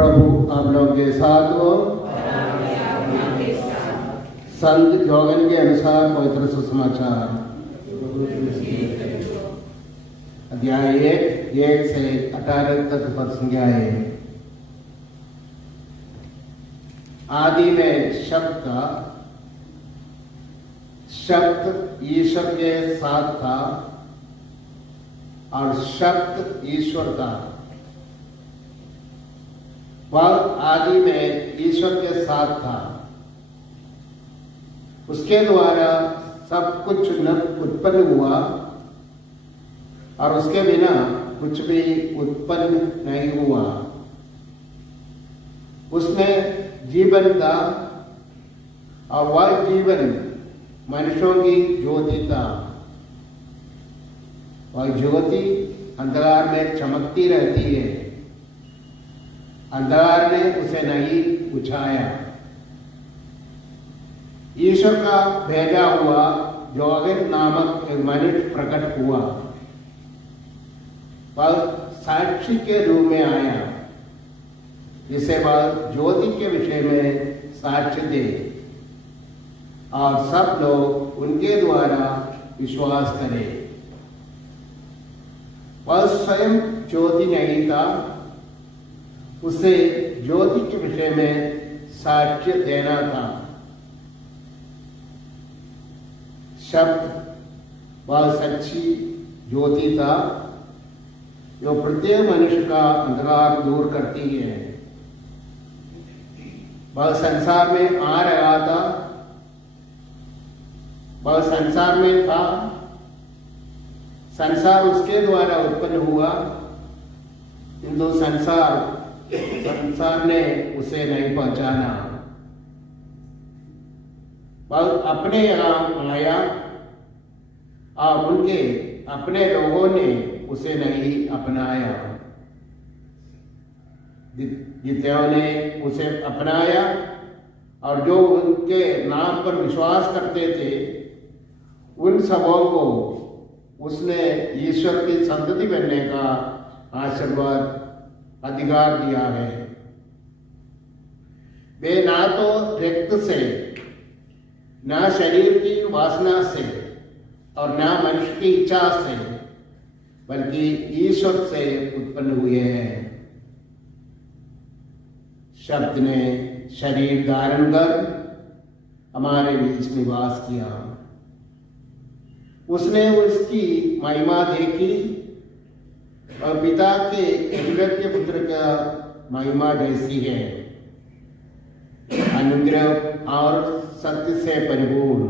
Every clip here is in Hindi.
प्रभु आप लोगों के साथ हो। संत योगन के अनुसार पवित्र सुसमाचार अध्याय 1 से 18 तक पर संज्ञा है। आदि में शब्द था, शब्द ईश्वर के साथ था और शब्द ईश्वर था। वह आदि में ईश्वर के साथ था। उसके द्वारा सब कुछ उत्पन्न हुआ और उसके बिना कुछ भी उत्पन्न नहीं हुआ। उसमें जीवन था और वह जीवन मनुष्यों की ज्योति था। वह ज्योति अंधकार में चमकती रहती है। अंधकार ने उसे नहीं बुझाया। ईश्वर का भेजा हुआ योगन नामक एक मनुष्य प्रकट हुआ। वह साक्षी के रूप में आया, जिसे वह ज्योति के विषय में साक्ष्य दे और सब लोग उनके द्वारा विश्वास करें। वह स्वयं ज्योति नहीं था, उसे ज्योति के विषय में साक्ष्य देना था। शब्द वह सच्ची ज्योति था जो प्रत्येक मनुष्य का अंधकार दूर करती है। वह संसार में आ रहा था, वह संसार में था, संसार उसके द्वारा उत्पन्न हुआ, किंतु संसार ने उसे नहीं पहचाना। वह अपने यहाँ आया और उनके अपने लोगों ने उसे नहीं अपनाया। जितनों ने उसे अपनाया और जो उनके नाम पर विश्वास करते थे, उन सबों को उसने ईश्वर की संतति बनने का आशीर्वाद अधिकार दिया है। वे ना तो रक्त से, ना शरीर की वासना से और ना मनुष्य की इच्छा से, बल्कि ईश्वर से उत्पन्न हुए हैं। शब्द ने शरीर धारण कर हमारे बीच निवास किया। उसने उसकी महिमा देखी और पिता के एकलव्य पुत्र का महिमा जैसी है, अनुग्रह और सत्य से परिपूर्ण।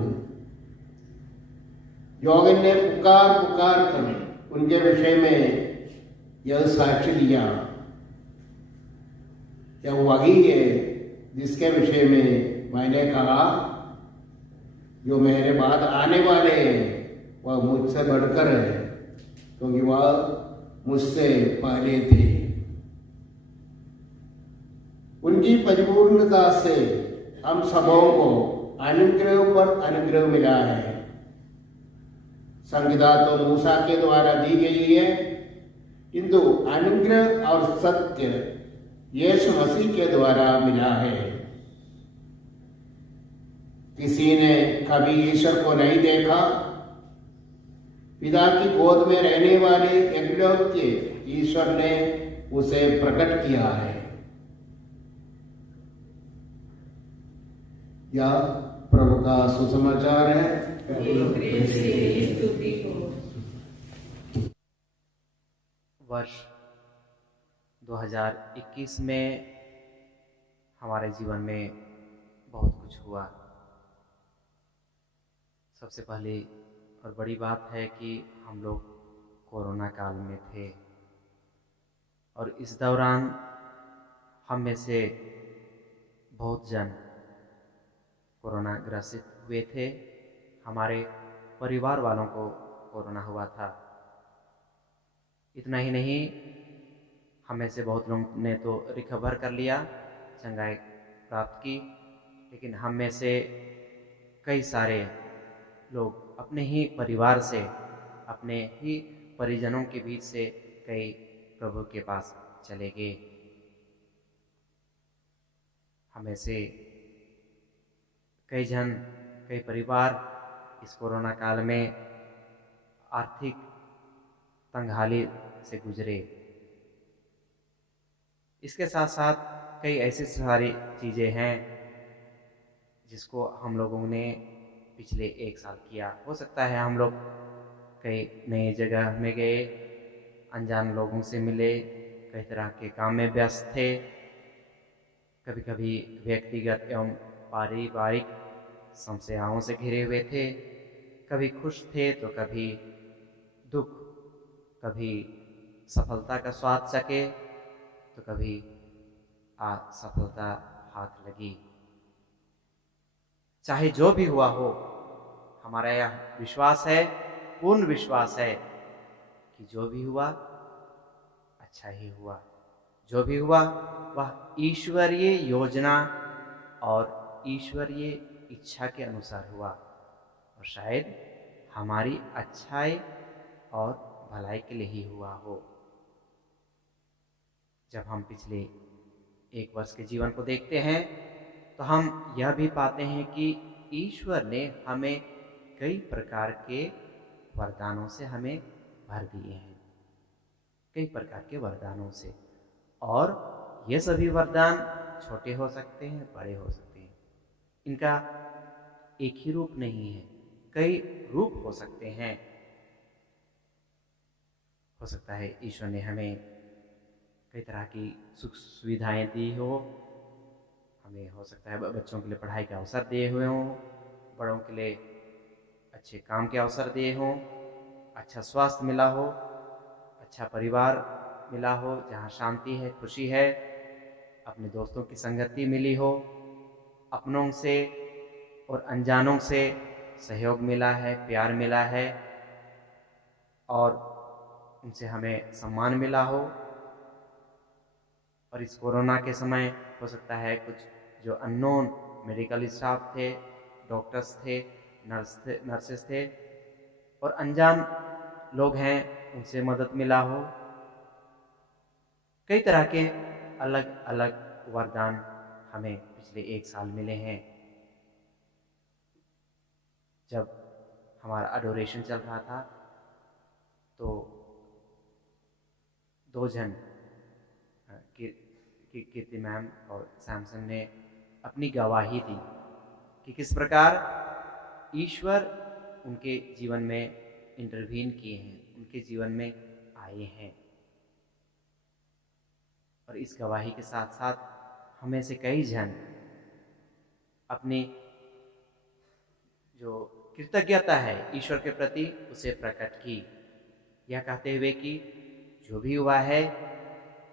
योगन ने पुकार कर उनके विषय में यह साक्ष्य दिया। यह वही है जिसके विषय में मैंने कहा, जो मेरे बाद आने वाले हैं वह मुझसे बढ़कर है, क्योंकि वह मुझसे पहले थे। उनकी परिपूर्णता से हम सबों को अनुग्रह पर अनुग्रह मिला है। संविदा तो मूसा के द्वारा दी गई है, किंतु अनुग्रह और सत्य यीशु मसीह के द्वारा मिला है। किसी ने कभी ईश्वर को नहीं देखा। पिता की गोद में रहने वाले एकलव्य ईश्वर ने उसे प्रकट किया है। यह प्रभु का सुसमाचार है। वर्ष 2021 में हमारे जीवन में बहुत कुछ हुआ। सबसे पहली और बड़ी बात है कि हम लोग कोरोना काल में थे और इस दौरान हम में से बहुत जन कोरोना ग्रसित हुए थे। हमारे परिवार वालों को कोरोना हुआ था। इतना ही नहीं, हमें से बहुत लोग ने तो रिकवर कर लिया, चंगाई प्राप्त की, लेकिन हम में से कई सारे लोग अपने ही परिवार से, अपने ही परिजनों के बीच से कई प्रभु के पास चले गए। हमें से कई परिवार इस कोरोना काल में आर्थिक तंगहाली से गुजरे। इसके साथ साथ कई ऐसी सारी चीज़ें हैं जिसको हम लोगों ने पिछले 1 साल किया। हो सकता है हम लोग कई नई जगह में गए, अनजान लोगों से मिले, कई तरह के काम में व्यस्त थे, कभी कभी व्यक्तिगत एवं पारिवारिक समस्याओं से घिरे हुए थे, कभी खुश थे तो कभी दुख, कभी सफलता का स्वाद चखे तो कभी असफलता हाथ लगी। चाहे जो भी हुआ हो, हमारा यह विश्वास है, पूर्ण विश्वास है कि जो भी हुआ अच्छा ही हुआ। जो भी हुआ वह ईश्वरीय योजना और ईश्वरीय इच्छा के अनुसार हुआ और शायद हमारी अच्छाई और भलाई के लिए ही हुआ हो। जब हम पिछले 1 वर्ष के जीवन को देखते हैं तो हम यह भी पाते हैं कि ईश्वर ने हमें कई प्रकार के वरदानों से हमें भर दिए हैं, कई प्रकार के वरदानों से। और ये सभी वरदान छोटे हो सकते हैं, बड़े हो सकते हैं। इनका एक ही रूप नहीं है, कई रूप हो सकते हैं। हो सकता है ईश्वर ने हमें कई तरह की सुख सुविधाएं दी हो, हमें हो सकता है बच्चों के लिए पढ़ाई के अवसर दिए हुए हों, बड़ों के लिए अच्छे काम के अवसर दिए हों, अच्छा स्वास्थ्य मिला हो, अच्छा परिवार मिला हो जहाँ शांति है, खुशी है, अपने दोस्तों की संगति मिली हो, अपनों से और अनजानों से सहयोग मिला है, प्यार मिला है और उनसे हमें सम्मान मिला हो। और इस कोरोना के समय हो सकता है कुछ जो अननोन मेडिकल स्टाफ थे, डॉक्टर्स थे, नर्सेस थे और अनजान लोग हैं, उनसे मदद मिला हो। कई तरह के अलग अलग वरदान हमें पिछले 1 साल मिले हैं। जब हमारा अडोरेशन चल रहा था तो 2 जन कीर्ति मैम और सैमसन ने अपनी गवाही दी कि किस प्रकार ईश्वर उनके जीवन में इंटरवीन किए हैं, उनके जीवन में आए हैं। और इस गवाही के साथ साथ हमें से कई जन अपनी जो कृतज्ञता है ईश्वर के प्रति उसे प्रकट की, यह कहते हुए कि जो भी हुआ है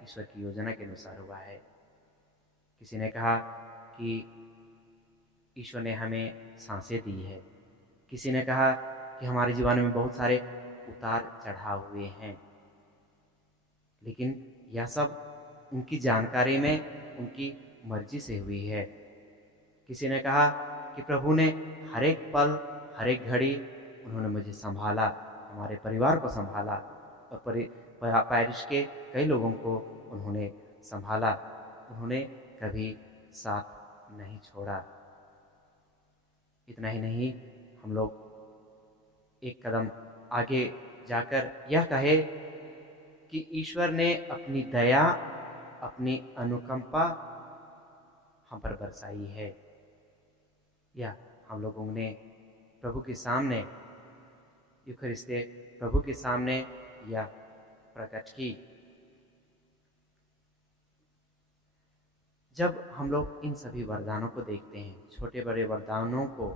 ईश्वर की योजना के अनुसार हुआ है। किसी ने कहा कि ईश्वर ने हमें सांसें दी है, किसी ने कहा कि हमारे जीवन में बहुत सारे उतार चढ़ाव हुए हैं, लेकिन यह सब उनकी जानकारी में उनकी मर्जी से हुई है। किसी ने कहा कि प्रभु ने हर एक पल, हर एक घड़ी उन्होंने मुझे संभाला, हमारे परिवार को संभाला और पैरिश के कई लोगों को उन्होंने संभाला, उन्होंने कभी साथ नहीं छोड़ा। इतना ही नहीं, हम लोग एक कदम आगे जाकर यह कहे कि ईश्वर ने अपनी दया, अपनी अनुकंपा हम पर बरसाई है। यह हम लोगों ने प्रभु के सामने, यूखरिस्ते प्रभु के सामने यह प्रकट की। जब हम लोग इन सभी वरदानों को देखते हैं, छोटे बड़े वरदानों को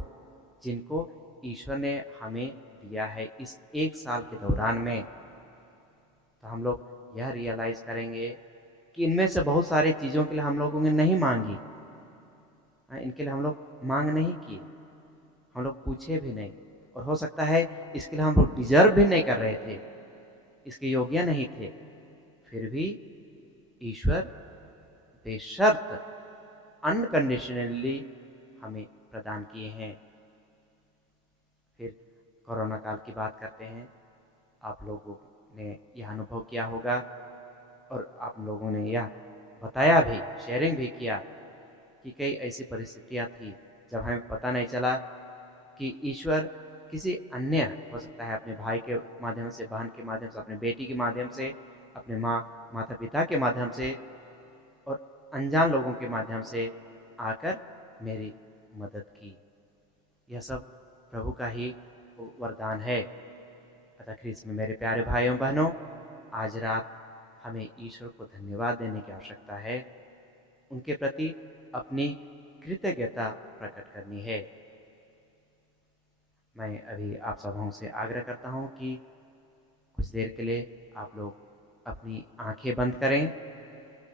जिनको ईश्वर ने हमें दिया है इस 1 साल के दौरान में, तो हम लोग यह रियलाइज करेंगे कि इनमें से बहुत सारी चीज़ों के लिए हम लोगों ने नहीं मांगी, इनके लिए हम लोग मांग नहीं की, हम लोग पूछे भी नहीं, और हो सकता है इसके लिए हम लोग डिजर्व भी नहीं कर रहे थे, इसके योग्य नहीं थे, फिर भी ईश्वर बेशर्त अनकंडीशनली हमें प्रदान किए हैं। फिर कोरोना काल की बात करते हैं। आप लोगों ने यह अनुभव किया होगा और आप लोगों ने यह बताया भी, शेयरिंग भी किया कि कई ऐसी परिस्थितियाँ थी जब हमें पता नहीं चला कि ईश्वर किसी अन्य, हो सकता है अपने भाई के माध्यम से, बहन के माध्यम से, अपने बेटी के माध्यम से, अपने माता पिता के माध्यम से और अनजान लोगों के माध्यम से आकर मेरी मदद की। यह सब प्रभु का ही वरदान है। अतः ख्रीस्त में मेरे प्यारे भाइयों बहनों, आज रात हमें ईश्वर को धन्यवाद देने की आवश्यकता है, उनके प्रति अपनी कृतज्ञता प्रकट करनी है। मैं अभी आप सबों से आग्रह करता हूँ कि कुछ देर के लिए आप लोग अपनी आंखें बंद करें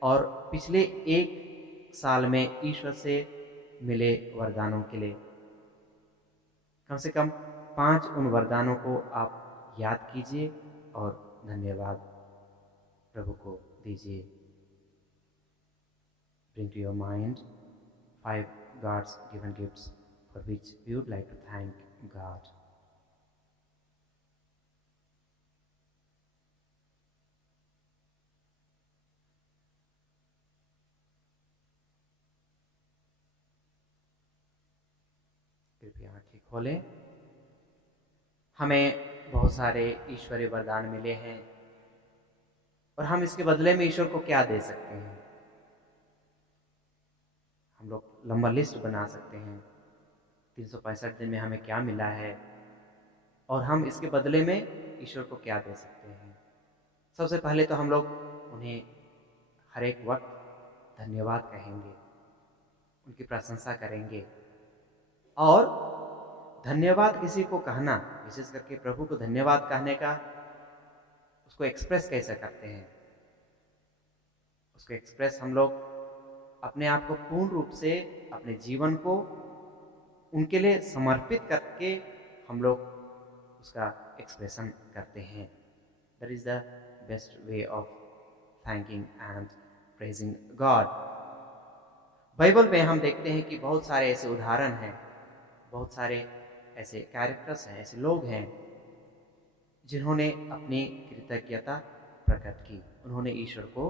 और पिछले एक साल में ईश्वर से मिले वरदानों के लिए कम से कम 5 उन वरदानों को आप याद कीजिए और धन्यवाद प्रभु को दीजिए। Bring to your mind 5 God's given gifts for which we would like to thank God. कृपया आंखें खोलें। हमें बहुत सारे ईश्वरीय वरदान मिले हैं और हम इसके बदले में ईश्वर को क्या दे सकते हैं। हम लोग लंबा लिस्ट बना सकते हैं, 365 दिन में हमें क्या मिला है और हम इसके बदले में ईश्वर को क्या दे सकते हैं। सबसे पहले तो हम लोग उन्हें हर एक वक्त धन्यवाद कहेंगे, उनकी प्रशंसा करेंगे। और धन्यवाद किसी को कहना, विशेष करके प्रभु को धन्यवाद कहने का, उसको एक्सप्रेस कैसे करते हैं? उसको एक्सप्रेस हम लोग अपने आप को पूर्ण रूप से, अपने जीवन को उनके लिए समर्पित करके हम लोग उसका एक्सप्रेशन करते हैं। That is the best way of thanking and praising God. Bible में हम देखते हैं कि बहुत सारे ऐसे उदाहरण हैं, बहुत सारे ऐसे कैरेक्टर्स हैं, ऐसे लोग हैं जिन्होंने अपनी कृतज्ञता प्रकट की, उन्होंने ईश्वर को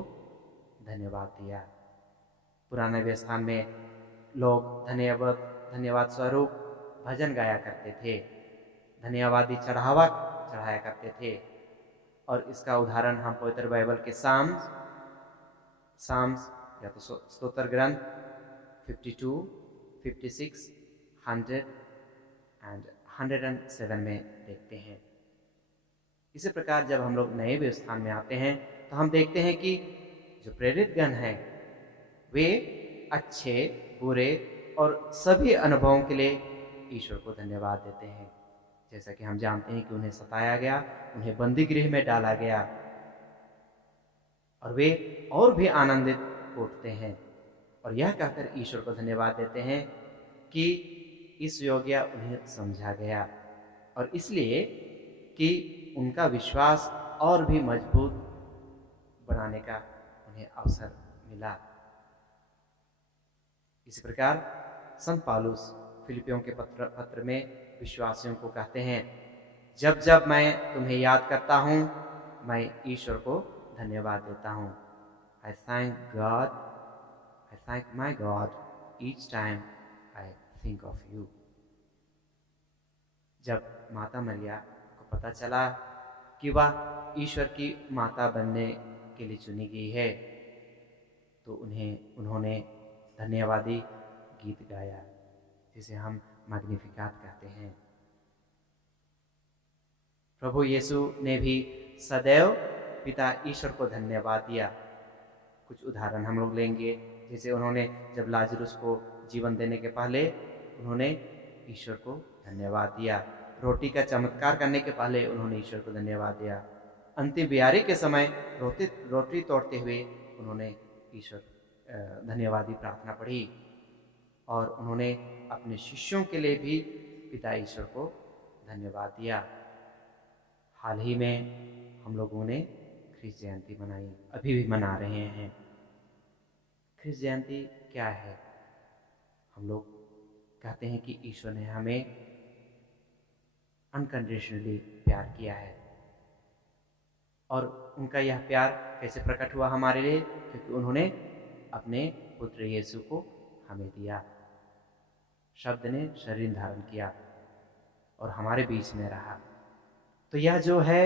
धन्यवाद दिया। पुराने व्यवस्था में लोग धन्यवाद स्वरूप भजन गाया करते थे, धन्यवादी चढ़ावा चढ़ाया करते थे। और इसका उदाहरण हम पवित्र बाइबल के साम्स या तो स्तोत्र ग्रंथ 52, 56, 100 एंड 107 में देखते हैं। इसी प्रकार जब हम लोग नए व्यवस्थान में आते हैं तो हम देखते हैं कि जो प्रेरित गण हैं वे अच्छे, बुरे और सभी अनुभवों के लिए ईश्वर को धन्यवाद देते हैं। जैसा कि हम जानते हैं कि उन्हें सताया गया, उन्हें बंदी गृह में डाला गया और वे और भी आनंदित उठते हैं और यह कहकर ईश्वर को धन्यवाद देते हैं कि इस योग्य उन्हें समझा गया और इसलिए कि उनका विश्वास और भी मजबूत बनाने का उन्हें अवसर मिला। इसी प्रकार संत पौलुस फिलिपियों के पत्र में विश्वासियों को कहते हैं, जब जब मैं तुम्हें याद करता हूँ मैं ईश्वर को धन्यवाद देता हूँ। I thank my God each time I think of you. जब माता मरिया को पता चला कि वह ईश्वर की माता बनने के लिए चुनी गई है तो उन्होंने धन्यवादी गीत गाया, जिसे हम मैग्निफिकाट कहते हैं। प्रभु यीशु ने भी सदैव पिता ईश्वर को धन्यवाद दिया। कुछ उदाहरण हम लोग लेंगे, जैसे उन्होंने जब लाजरुस को जीवन देने के पहले उन्होंने ईश्वर को धन्यवाद दिया। रोटी का चमत्कार करने के पहले उन्होंने ईश्वर को धन्यवाद दिया। अंतिम बियारी के समय रोटी तोड़ते हुए उन्होंने ईश्वर धन्यवादी प्रार्थना पढ़ी और उन्होंने अपने शिष्यों के लिए भी पिता ईश्वर को धन्यवाद दिया। हाल ही में हम लोगों ने ख्रीष्ट जयंती मनाई, अभी भी मना रहे हैं। ख्रीष्ट जयंती क्या है? हम लोग कहते हैं कि ईश्वर ने हमें अनकंडीशनली प्यार किया है और उनका यह प्यार कैसे प्रकट हुआ हमारे लिए? क्योंकि उन्होंने अपने पुत्र यीशु को हमें दिया। शब्द ने शरीर धारण किया और हमारे बीच में रहा। तो यह जो है,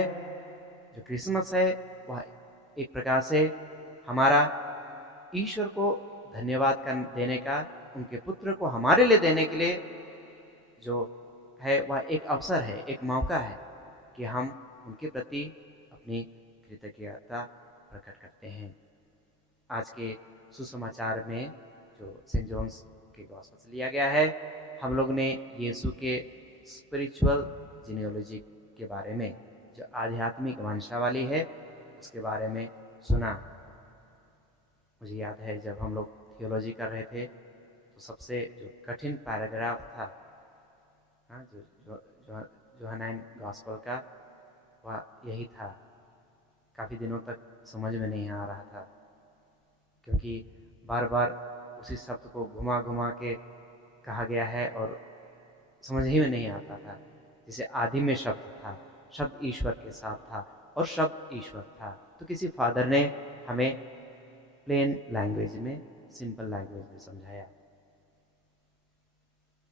जो क्रिसमस है, वह एक प्रकार से हमारा ईश्वर को धन्यवाद देने का, उनके पुत्र को हमारे लिए देने के लिए जो है वह एक अवसर है, एक मौका है कि हम उनके प्रति अपनी कृतज्ञता प्रकट करते हैं। आज के सुसमाचार में जो सेंट जॉन्स के गॉस्पेल से लिया गया है, हम लोग ने यीशु के स्पिरिचुअल जीनियोलॉजी के बारे में, जो आध्यात्मिक वंशावली है, उसके बारे में सुना। मुझे याद है जब हम लोग थियोलॉजी कर रहे थे तो सबसे जो कठिन पैराग्राफ था, हाँ, जो यूहन्ना गॉस्पेल का, वह यही था। काफ़ी दिनों तक समझ में नहीं आ रहा था, क्योंकि बार बार उसी शब्द को घुमा घुमा के कहा गया है और समझ ही में नहीं आता था। जैसे आदि में शब्द था, शब्द ईश्वर के साथ था और शब्द ईश्वर था। तो किसी फादर ने हमें प्लेन लैंग्वेज में, सिंपल लैंग्वेज में समझाया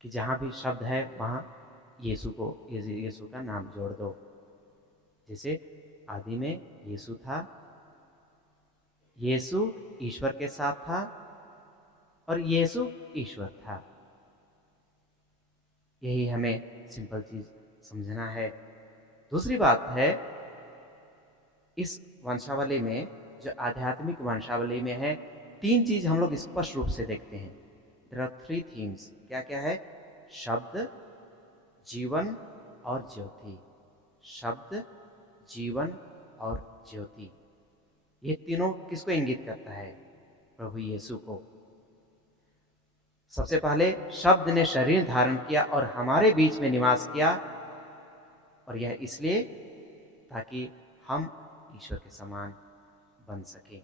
कि जहाँ भी शब्द है वहाँ यीशु का नाम जोड़ दो। जैसे आदि में यीशु था, यीशु ईश्वर के साथ था और यीशु ईश्वर था। यही हमें सिंपल चीज समझना है। दूसरी बात है, इस वंशावली में, जो आध्यात्मिक वंशावली में है, 3 चीज हम लोग स्पष्ट रूप से देखते हैं। There are 3 things. क्या क्या है? शब्द, जीवन और ज्योति। शब्द, जीवन और ज्योति। ये तीनों किसको इंगित करता है? प्रभु यीशु को। सबसे पहले शब्द ने शरीर धारण किया और हमारे बीच में निवास किया, और यह इसलिए ताकि हम ईश्वर के समान बन सके।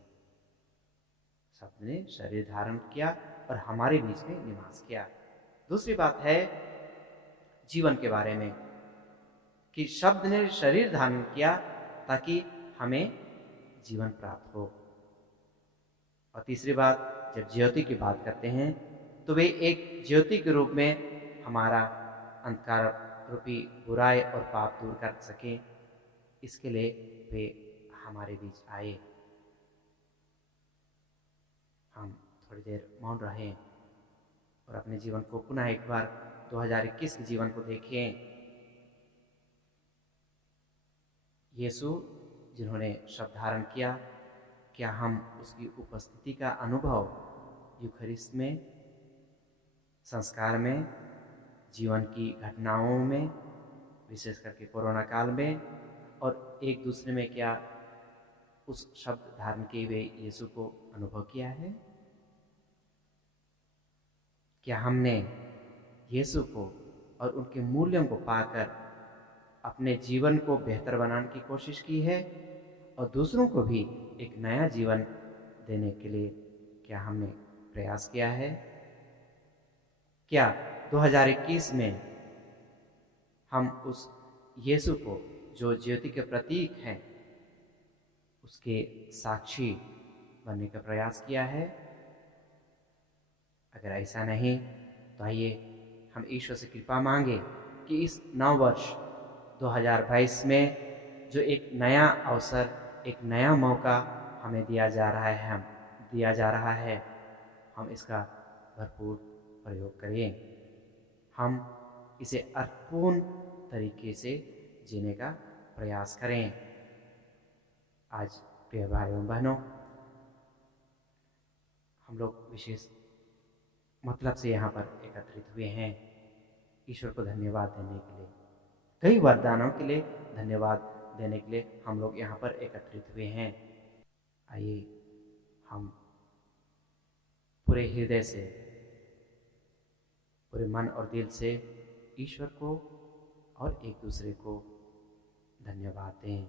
शब्द ने शरीर धारण किया और हमारे बीच में निवास किया। दूसरी बात है जीवन के बारे में, कि शब्द ने शरीर धारण किया ताकि हमें जीवन प्राप्त हो। और तीसरी बात, जब ज्योति की बात करते हैं तो वे एक ज्योति के रूप में हमारा अंधकार रूपी बुराई और पाप दूर कर सके, इसके लिए वे हमारे बीच आए। हम थोड़ी देर मौन रहें और अपने जीवन को पुनः एक बार 2021 के जीवन को देखें। यीशु जिन्होंने शब्द धारण किया, क्या हम उसकी उपस्थिति का अनुभव यूखरिस्ट में, संस्कार में, जीवन की घटनाओं में, विशेष करके कोरोना काल में, और एक दूसरे में क्या उस शब्द धारण किए हुए यीशु को अनुभव किया है? क्या हमने यीशु को और उनके मूल्यों को पाकर अपने जीवन को बेहतर बनाने की कोशिश की है, और दूसरों को भी एक नया जीवन देने के लिए क्या हमने प्रयास किया है? क्या 2021 में हम उस यीशु को, जो ज्योति के प्रतीक हैं, उसके साक्षी बनने का प्रयास किया है? अगर ऐसा नहीं तो आइए हम ईश्वर से कृपा मांगे कि इस नव वर्ष 2022 में जो एक नया अवसर, एक नया मौका हमें दिया जा रहा है, हम इसका भरपूर प्रयोग करें। हम इसे अर्थपूर्ण तरीके से जीने का प्रयास करें। आज प्रिय भाइयों बहनों, हम लोग विशेष मतलब से यहाँ पर एकत्रित हुए हैं ईश्वर को धन्यवाद देने के लिए, कई वरदानों के लिए धन्यवाद देने के लिए हम लोग यहाँ पर एकत्रित हुए हैं। आइए हम पूरे हृदय से, पूरे मन और दिल से ईश्वर को और एक दूसरे को धन्यवाद दें।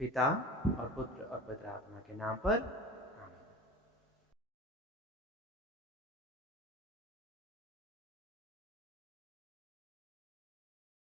पिता और पुत्र और पवित्र आत्मा के नाम पर